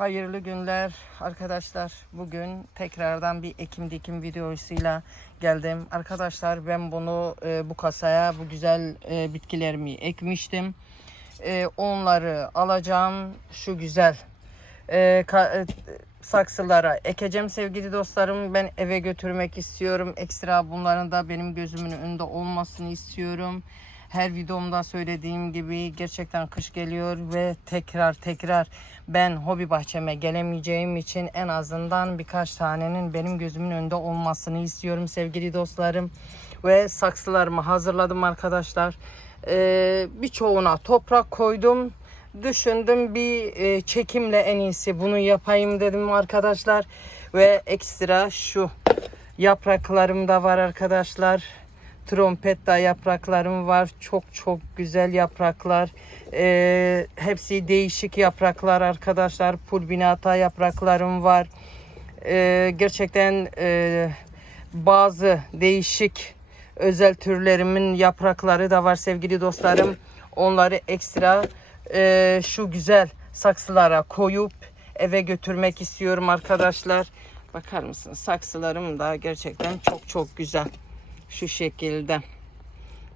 Hayırlı günler arkadaşlar. Bugün tekrardan bir ekim dikim videosuyla geldim. Arkadaşlar ben bunu e, bu kasaya bu güzel e, bitkilerimi ekmiştim. E, onları alacağım şu güzel e, ka- e, saksılara ekeceğim sevgili dostlarım. Ben eve götürmek istiyorum. Ekstra bunların da benim gözümün önünde olmasını istiyorum. Her videomda söylediğim gibi gerçekten kış geliyor ve tekrar tekrar ben hobi bahçeme gelemeyeceğim için en azından birkaç tanenin benim gözümün önünde olmasını istiyorum sevgili dostlarım. Ve saksılarımı hazırladım arkadaşlar. Ee, birçoğuna toprak koydum. Düşündüm bir e, çekimle en iyisi bunu yapayım dedim arkadaşlar. Ve ekstra şu yapraklarım da var arkadaşlar. Trompetta yapraklarım var. Çok çok güzel yapraklar. Ee, hepsi değişik yapraklar arkadaşlar. Pulbinata yapraklarım var. Ee, gerçekten e, bazı değişik özel türlerimin yaprakları da var sevgili dostlarım. Onları ekstra e, şu güzel saksılara koyup eve götürmek istiyorum arkadaşlar. Bakar mısınız? Saksılarım da gerçekten çok çok güzel. Şu şekilde.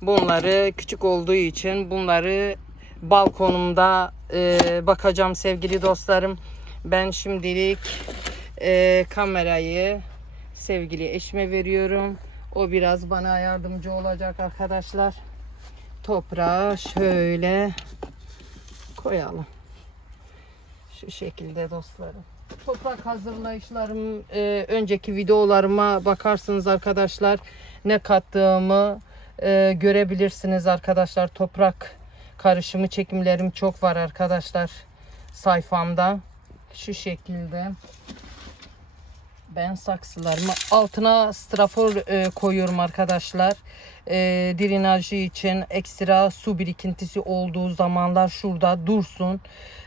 Bunları küçük olduğu için bunları balkonumda e, bakacağım sevgili dostlarım. Ben şimdilik e, kamerayı sevgili eşime veriyorum. O biraz bana yardımcı olacak arkadaşlar. Toprağı şöyle koyalım. Şu şekilde dostlarım. Toprak hazırlayışlarım e, önceki videolarıma bakarsınız arkadaşlar. Ne kattığımı e, görebilirsiniz arkadaşlar. Toprak karışımı çekimlerim çok var arkadaşlar sayfamda. Şu şekilde. Ben saksılarımı altına strafor e, koyuyorum arkadaşlar. E, drenajı için ekstra su birikintisi olduğu zamanlar şurada dursun.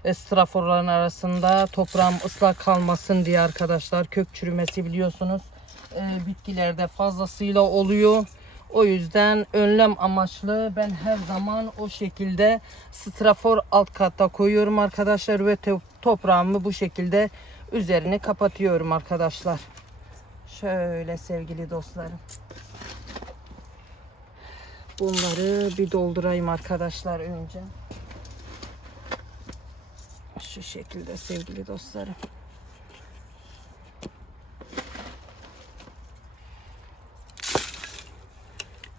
E, straforların arasında toprağım ıslak kalmasın diye arkadaşlar. Kök çürümesi biliyorsunuz e, bitkilerde fazlasıyla oluyor. O yüzden önlem amaçlı ben her zaman o şekilde strafor alt katta koyuyorum arkadaşlar ve toprağımı bu şekilde üzerini kapatıyorum arkadaşlar. Şöyle sevgili dostlarım. Bunları bir doldurayım arkadaşlar önce. Şu şekilde sevgili dostlarım.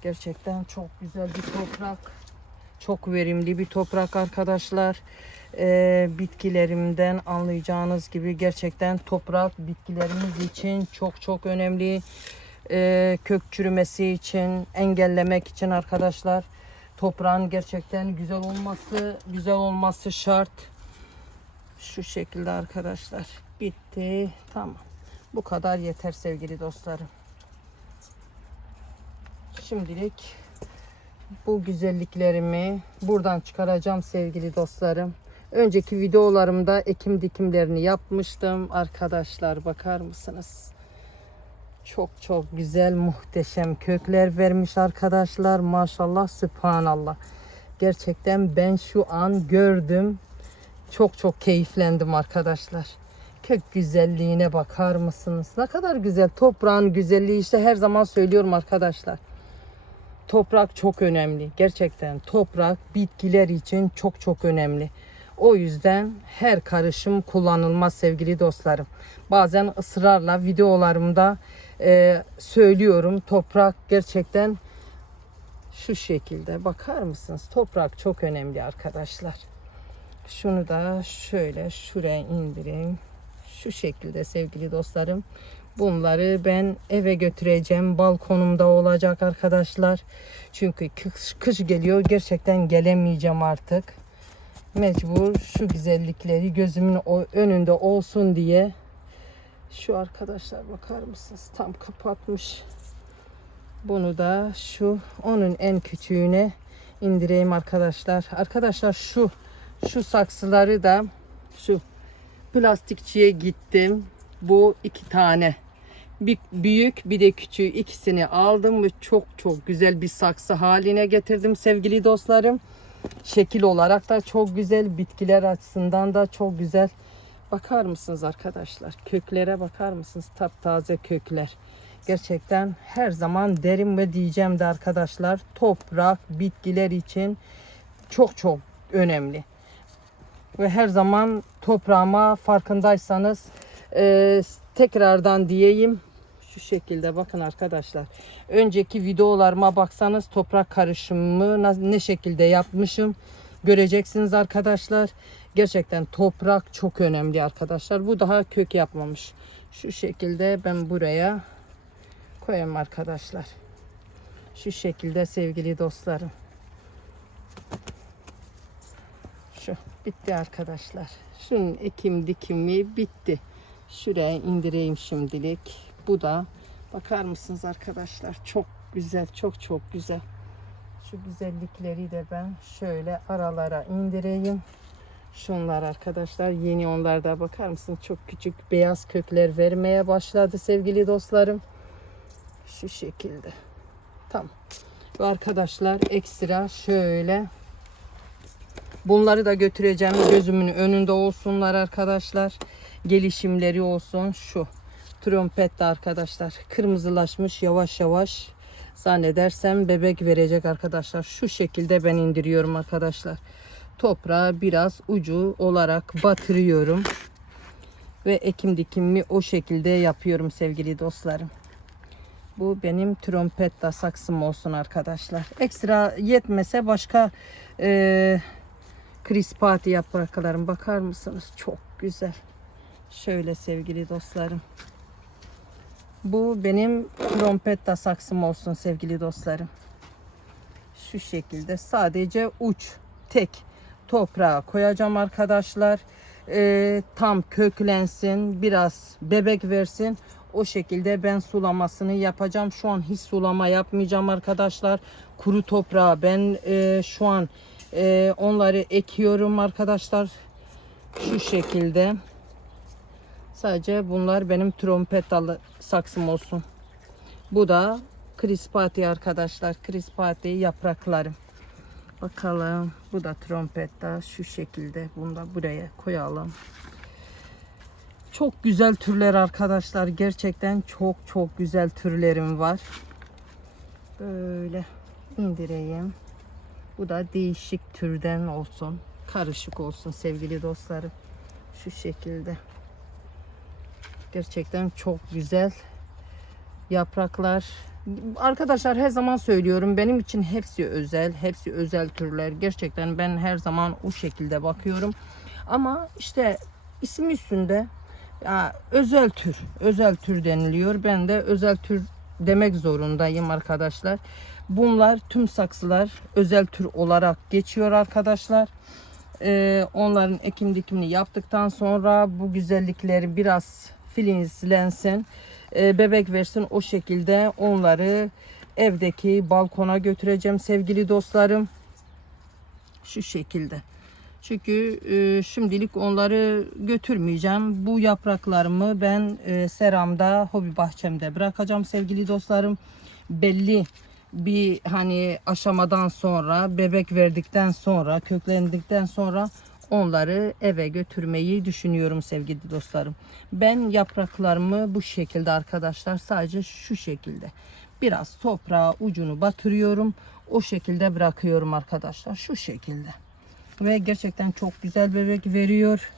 Gerçekten çok güzel bir toprak. Çok verimli bir toprak arkadaşlar. Ee, bitkilerimden anlayacağınız gibi gerçekten toprak bitkilerimiz için çok çok önemli. Ee, kök çürümesi için engellemek için arkadaşlar toprağın gerçekten güzel olması güzel olması şart. Şu şekilde arkadaşlar. Bitti. Tamam. Bu kadar yeter sevgili dostlarım. Şimdilik bu güzelliklerimi buradan çıkaracağım sevgili dostlarım. Önceki videolarımda ekim dikimlerini yapmıştım. Arkadaşlar bakar mısınız? Çok çok güzel muhteşem kökler vermiş arkadaşlar. Maşallah sübhanallah. Gerçekten ben şu an gördüm. Çok çok keyiflendim arkadaşlar. Kök güzelliğine bakar mısınız? Ne kadar güzel. Toprağın güzelliği işte her zaman söylüyorum arkadaşlar. Toprak çok önemli. Gerçekten toprak bitkiler için çok çok önemli. O yüzden her karışım kullanılmaz sevgili dostlarım. Bazen ısrarla videolarımda e, söylüyorum. Toprak gerçekten şu şekilde bakar mısınız? Toprak çok önemli arkadaşlar. Şunu da şöyle şuraya indireyim. Şu şekilde sevgili dostlarım. Bunları ben eve götüreceğim. Balkonumda olacak arkadaşlar. Çünkü kış, kış geliyor. Gerçekten gelemeyeceğim artık. Mecbur şu güzellikleri gözümün önünde olsun diye. Şu arkadaşlar bakar mısınız? Tam kapatmış. Bunu da şu onun en küçüğüne indireyim arkadaşlar. Arkadaşlar şu şu saksıları da şu plastikçiye gittim. Bu iki tane. Bir büyük bir de küçüğü ikisini aldım ve çok çok güzel bir saksı haline getirdim sevgili dostlarım. Şekil olarak da çok güzel, bitkiler açısından da çok güzel. Bakar mısınız arkadaşlar? Köklere bakar mısınız? Taptaze kökler. Gerçekten her zaman derim ve diyeceğim de arkadaşlar toprak bitkiler için çok çok önemli. Ve her zaman toprağıma farkındaysanız e, tekrardan diyeyim şu şekilde bakın arkadaşlar. Önceki videolarıma baksanız toprak karışımı na- ne şekilde yapmışım göreceksiniz arkadaşlar. Gerçekten toprak çok önemli arkadaşlar. Bu daha kök yapmamış. Şu şekilde ben buraya koyayım arkadaşlar. Şu şekilde sevgili dostlarım. Şu bitti arkadaşlar. Şunun ekim dikimi bitti. Şuraya indireyim şimdilik. Bu da bakar mısınız arkadaşlar? Çok güzel, çok çok güzel. Şu güzellikleri de ben şöyle aralara indireyim. Şunlar arkadaşlar yeni onlarda bakar mısınız? Çok küçük beyaz kökler vermeye başladı sevgili dostlarım. Şu şekilde. Tamam. Ve arkadaşlar ekstra şöyle bunları da götüreceğim gözümün önünde olsunlar arkadaşlar. Gelişimleri olsun şu. Trompet de arkadaşlar kırmızılaşmış yavaş yavaş zannedersem bebek verecek arkadaşlar. Şu şekilde ben indiriyorum arkadaşlar. Toprağa biraz ucu olarak batırıyorum. Ve ekim dikimimi o şekilde yapıyorum sevgili dostlarım. Bu benim trompetta saksım olsun arkadaşlar. Ekstra yetmese başka e, krispati yapraklarım bakar mısınız? Çok güzel. Şöyle sevgili dostlarım. Bu benim trompetta saksım olsun sevgili dostlarım. Şu şekilde sadece uç tek toprağa koyacağım arkadaşlar. Ee, tam köklensin biraz bebek versin. O şekilde ben sulamasını yapacağım. Şu an hiç sulama yapmayacağım arkadaşlar. Kuru toprağa ben e, şu an e, onları ekiyorum arkadaşlar. Şu şekilde. Sadece bunlar benim trompetalı saksım olsun. Bu da krispati arkadaşlar. Krispati yapraklarım. Bakalım. Bu da trompetta şu şekilde. Bunu da buraya koyalım. Çok güzel türler arkadaşlar. Gerçekten çok çok güzel türlerim var. Böyle indireyim. Bu da değişik türden olsun. Karışık olsun sevgili dostlarım. Şu şekilde. Gerçekten çok güzel yapraklar. Arkadaşlar her zaman söylüyorum benim için hepsi özel, hepsi özel türler. Gerçekten ben her zaman o şekilde bakıyorum. Ama işte ismi üstünde ya özel tür, özel tür deniliyor. Ben de özel tür demek zorundayım arkadaşlar. Bunlar tüm saksılar özel tür olarak geçiyor arkadaşlar. Ee, onların ekim dikimini yaptıktan sonra bu güzellikleri biraz filizlensin, e, bebek versin o şekilde onları evdeki balkona götüreceğim sevgili dostlarım. Şu şekilde. Çünkü e, şimdilik onları götürmeyeceğim. Bu yapraklarımı ben e, seramda, hobi bahçemde bırakacağım sevgili dostlarım. Belli bir hani aşamadan sonra, bebek verdikten sonra, köklendikten sonra onları eve götürmeyi düşünüyorum sevgili dostlarım. Ben yapraklarımı bu şekilde arkadaşlar sadece şu şekilde biraz toprağa ucunu batırıyorum. O şekilde bırakıyorum arkadaşlar şu şekilde. Ve gerçekten çok güzel bebek veriyor.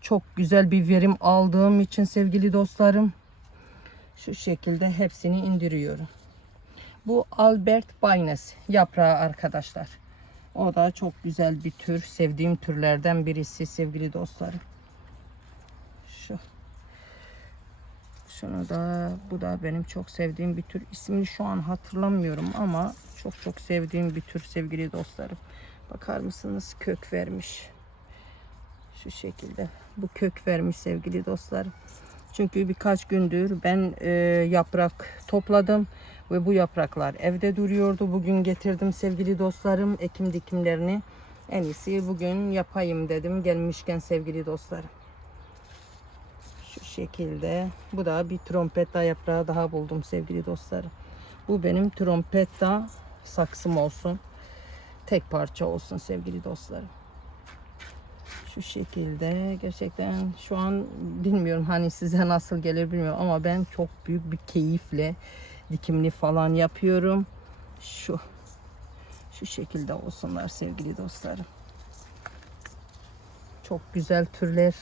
Çok güzel bir verim aldığım için sevgili dostlarım şu şekilde hepsini indiriyorum. Bu Albert Baynes yaprağı arkadaşlar. O da çok güzel bir tür. Sevdiğim türlerden birisi sevgili dostlarım. Şu. Şunu da bu da benim çok sevdiğim bir tür. İsmini şu an hatırlamıyorum ama çok çok sevdiğim bir tür sevgili dostlarım. Bakar mısınız kök vermiş. Şu şekilde. Bu kök vermiş sevgili dostlarım. Çünkü birkaç gündür ben e, yaprak topladım ve bu yapraklar evde duruyordu. Bugün getirdim sevgili dostlarım ekim dikimlerini. En iyisi bugün yapayım dedim gelmişken sevgili dostlarım. Şu şekilde. Bu da bir trompetta yaprağı daha buldum sevgili dostlarım. Bu benim trompetta saksım olsun. Tek parça olsun sevgili dostlarım. Şu şekilde gerçekten şu an bilmiyorum hani size nasıl gelir bilmiyorum ama ben çok büyük bir keyifle dikimini falan yapıyorum. Şu şu şekilde olsunlar sevgili dostlarım. Çok güzel türler.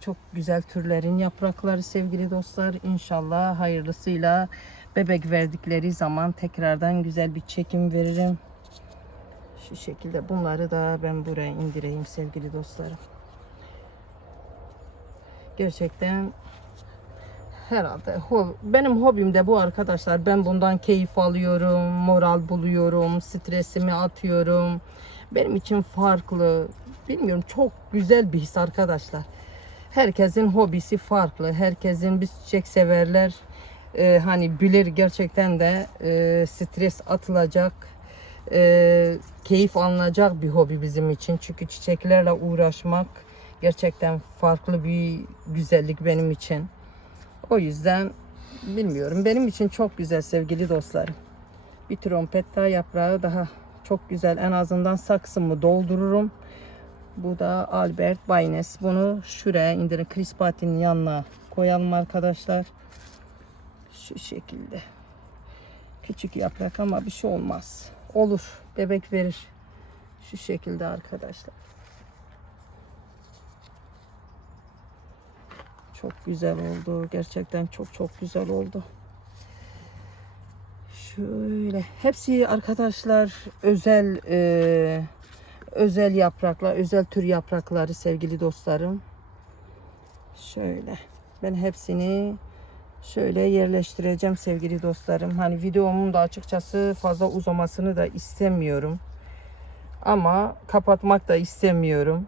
Çok güzel türlerin yaprakları sevgili dostlar. İnşallah hayırlısıyla bebek verdikleri zaman tekrardan güzel bir çekim veririm. Şu şekilde bunları da ben buraya indireyim sevgili dostlarım. Gerçekten herhalde benim hobim de bu arkadaşlar. Ben bundan keyif alıyorum, moral buluyorum, stresimi atıyorum. Benim için farklı. Bilmiyorum çok güzel bir his arkadaşlar. Herkesin hobisi farklı. Herkesin biz çiçek severler. Ee, hani bilir gerçekten de e, stres atılacak, e, keyif alınacak bir hobi bizim için. Çünkü çiçeklerle uğraşmak gerçekten farklı bir güzellik benim için. O yüzden bilmiyorum. Benim için çok güzel sevgili dostlarım. Bir trompet daha yaprağı daha çok güzel. En azından saksımı doldururum. Bu da Albert Baynes. Bunu şuraya indirin. Chris Patty'nin yanına koyalım arkadaşlar. Şu şekilde. Küçük yaprak ama bir şey olmaz. Olur. Bebek verir. Şu şekilde arkadaşlar. Çok güzel oldu. Gerçekten çok çok güzel oldu. Şöyle. Hepsi arkadaşlar özel e, özel yapraklar, özel tür yaprakları sevgili dostlarım. Şöyle. Ben hepsini şöyle yerleştireceğim sevgili dostlarım. Hani videomun da açıkçası fazla uzamasını da istemiyorum. Ama kapatmak da istemiyorum.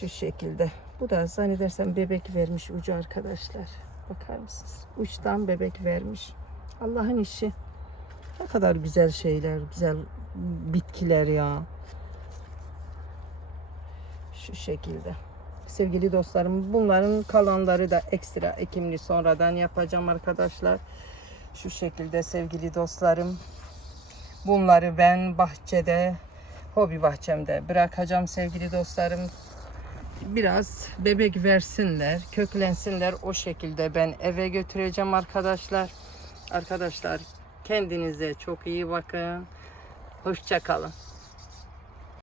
Şu şekilde. Bu da zannedersem bebek vermiş ucu arkadaşlar. Bakar mısınız? Uçtan bebek vermiş. Allah'ın işi. Ne kadar güzel şeyler, güzel bitkiler ya. Şu şekilde. Sevgili dostlarım bunların kalanları da ekstra ekimli sonradan yapacağım arkadaşlar. Şu şekilde sevgili dostlarım. Bunları ben bahçede, hobi bahçemde bırakacağım sevgili dostlarım. Biraz bebek versinler, köklensinler. O şekilde ben eve götüreceğim arkadaşlar. Arkadaşlar kendinize çok iyi bakın. Hoşça kalın.